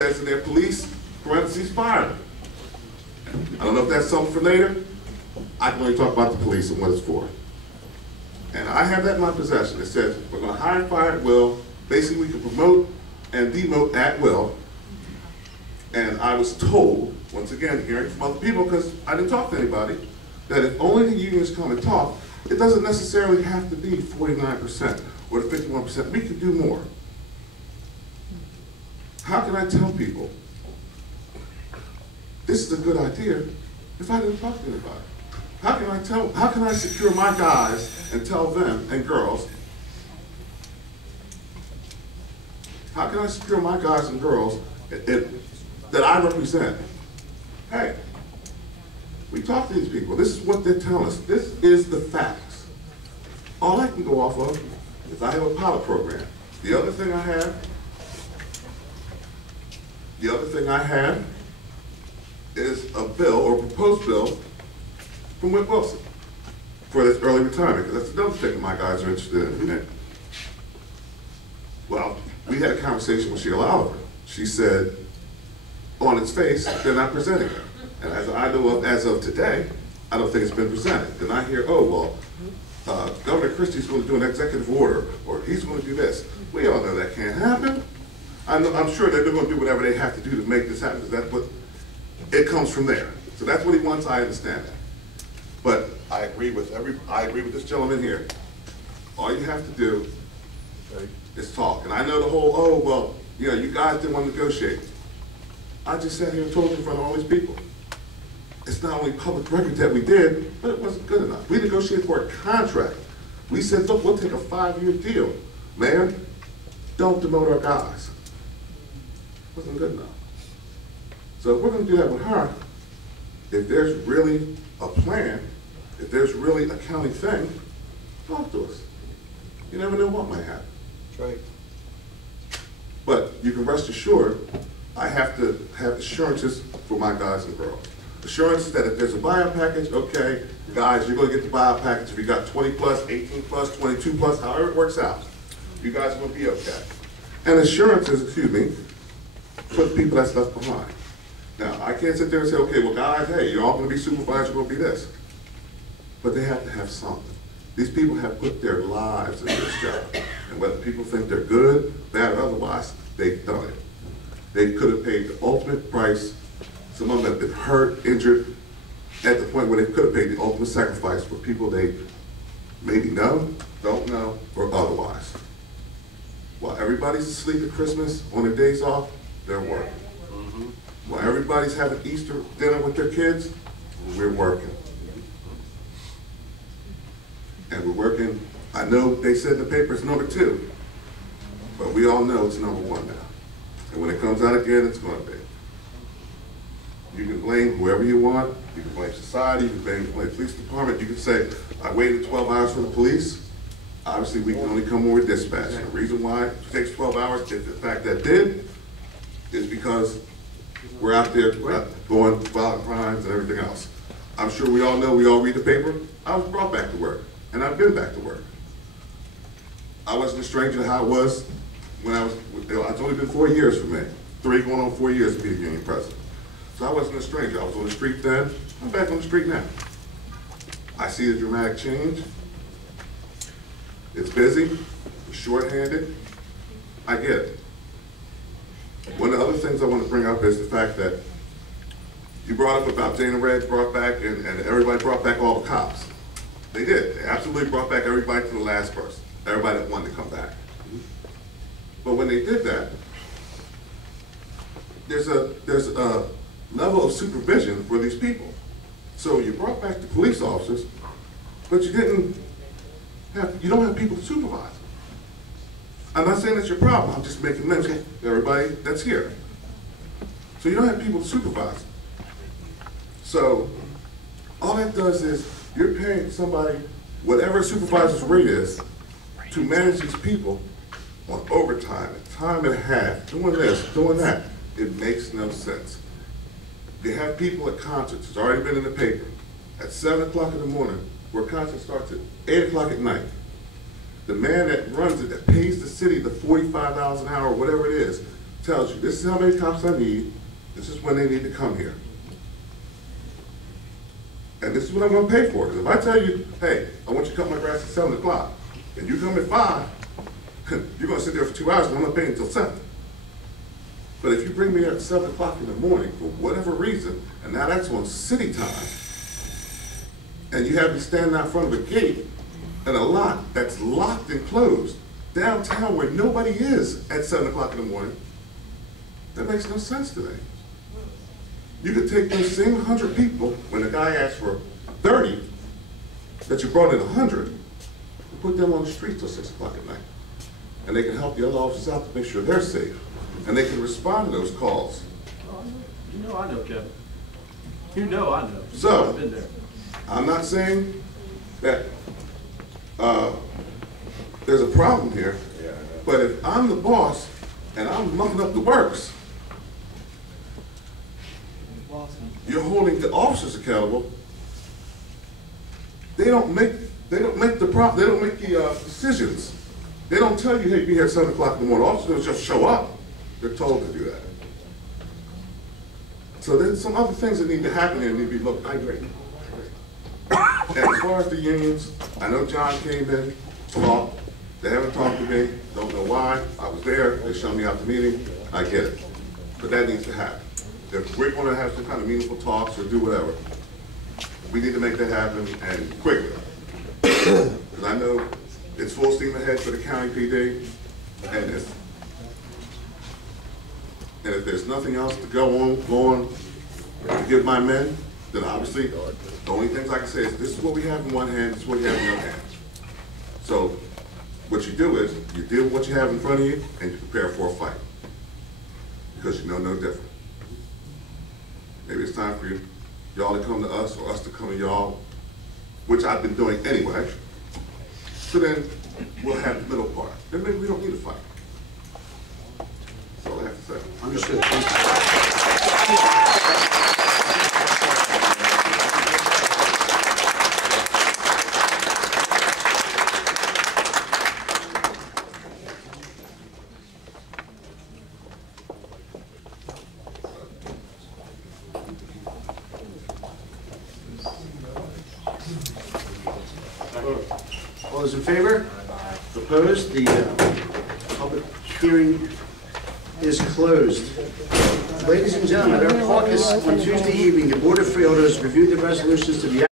says in their police, parentheses, fire. I don't know if that's something for later. I can only talk about the police and what it's for. And I have that in my possession. It says we're going to hire and fire at will. Basically, we can promote and demote at will. And I was told, once again, hearing from other people, because I didn't talk to anybody, that if only the unions come and talk, it doesn't necessarily have to be 49% or 51%. We can do more. How can I tell people this is a good idea if I didn't talk to anybody? How can I secure my guys and tell them and girls, how can I secure my guys and girls that I represent? Hey, we talk to these people. This is what they're telling us. This is the facts. All I can go off of is I have a pilot program. The other thing I have is a bill or proposed bill from Whit Wilson for this early retirement, because that's another thing that my guys are interested in. Well, we had a conversation with Sheila Oliver. She said, on its face, they're not presenting it. And as I know of, as of today, I don't think it's been presented. Then I hear, oh, well, Governor Christie's going to do an executive order, or he's going to do this. We all know that can't happen. I'm sure that they're going to do whatever they have to do to make this happen, because that's what, it comes from there. So that's what he wants, I understand that. But I agree with this gentleman here. All you have to do is talk. And I know the whole, oh, well, you know, you guys didn't want to negotiate. I just sat here and told you in front of all these people. It's not only public record that we did, but it wasn't good enough. We negotiated for a contract. We said, look, we'll take a 5-year deal. Man, don't demote our guys. Wasn't good enough. So if we're going to do that with her, if there's really a plan, if there's really a county thing, talk to us. You never know what might happen. That's right. But you can rest assured, I have to have assurances for my guys and girls. Assurances that if there's a buyout package, okay, guys, you're going to get the buyout package if you got 20 plus, 18 plus, 22 plus, however it works out. You guys are going to be okay. And assurances, excuse me, for the people that's left behind. Now, I can't sit there and say, okay, well, guys, hey, you're all going to be supervised, you're going to be this. But they have to have something. These people have put their lives into this job. And whether people think they're good, bad, or otherwise, they've done it. They could have paid the ultimate price. Some of them have been hurt, injured, at the point where they could have paid the ultimate sacrifice for people they maybe know, don't know, or otherwise. While everybody's asleep at Christmas, on their days off, they're working. While everybody's having Easter dinner with their kids, we're working. And we're working, I know they said in the paper it's number 2, but we all know it's number 1 now. And when it comes out again, it's going to be. You can blame whoever you want. You can blame society, you can blame the police department. You can say, I waited 12 hours for the police. Obviously, we can only come more with dispatch. And the reason why it takes 12 hours, if in fact that did, is because we're out there going violent crimes and everything else. I'm sure we all know, we all read the paper. I was brought back to work, and I've been back to work. I wasn't a stranger to how it was when it's only been 4 years for me. 3 going on 4 years to be the union president. So I wasn't a stranger. I was on the street then. I'm back on the street now. I see a dramatic change. It's busy, it's shorthanded. I get it. One of the other things I want to bring up is the fact that you brought up about Dana Red brought back and everybody brought back all the cops. They did. They absolutely brought back everybody to the last person. Everybody that wanted to come back. But when they did that, there's a level of supervision for these people. So you brought back the police officers, but you don't have people to supervise. I'm not saying that's your problem, I'm just making mention of everybody that's here. So you don't have people to supervise. So all that does is you're paying somebody whatever a supervisor's rate is to manage these people on overtime, time and a half, doing this, doing that. It makes no sense. You have people at concerts, it's already been in the paper, at 7 o'clock in the morning, where concert starts at 8 o'clock at night. The man that runs it, that pays the city the $45 an hour, whatever it is, tells you, this is how many cops I need, this is when they need to come here. And this is what I'm gonna pay for. Because if I tell you, hey, I want you to cut my grass at 7 o'clock, and you come at 5, you're gonna sit there for 2 hours and I'm not paying until 7. But if you bring me at 7 o'clock in the morning for whatever reason, and now that's on city time, and you have me standing out front of a gate and a lot that's locked and closed downtown where nobody is at 7 o'clock in the morning, that makes no sense to me. You could take those same 100 people, when the guy asked for 30, that you brought in 100, and put them on the street till 6 o'clock at night. And they can help the other officers out to make sure they're safe. And they can respond to those calls. You know I know, Kevin. You know I know. So, I've been there. I'm not saying that there's a problem here, but if I'm the boss and I'm mucking up the works, you're holding the officers accountable. They don't make the decisions. They don't tell you, hey, be here at 7 o'clock in the morning. Officers don't just show up. They're told to do that. So there's some other things that need to happen here and need to be looked at. I agree. And as far as the unions, I know John came in, talked. They haven't talked to me. Don't know why. I was there. They showed me out the meeting. I get it. But that needs to happen. If we're going to have some kind of meaningful talks or do whatever, we need to make that happen and quickly. Because I know it's full steam ahead for the county PD, and if there's nothing else to go on to give my men, then obviously the only things I can say is this is what we have in one hand, this is what you have in the other hand. So what you do is you deal with what you have in front of you and you prepare for a fight, because you know no different. Maybe it's time for y'all to come to us or us to come to y'all, which I've been doing anyway. So then we'll have the middle part. Then maybe we don't need a fight. That's all I have to say. Understood. All those in favor? Opposed? The public hearing is closed. Ladies and gentlemen, at our caucus on Tuesday evening, the Board of Freeholders reviewed the resolutions to be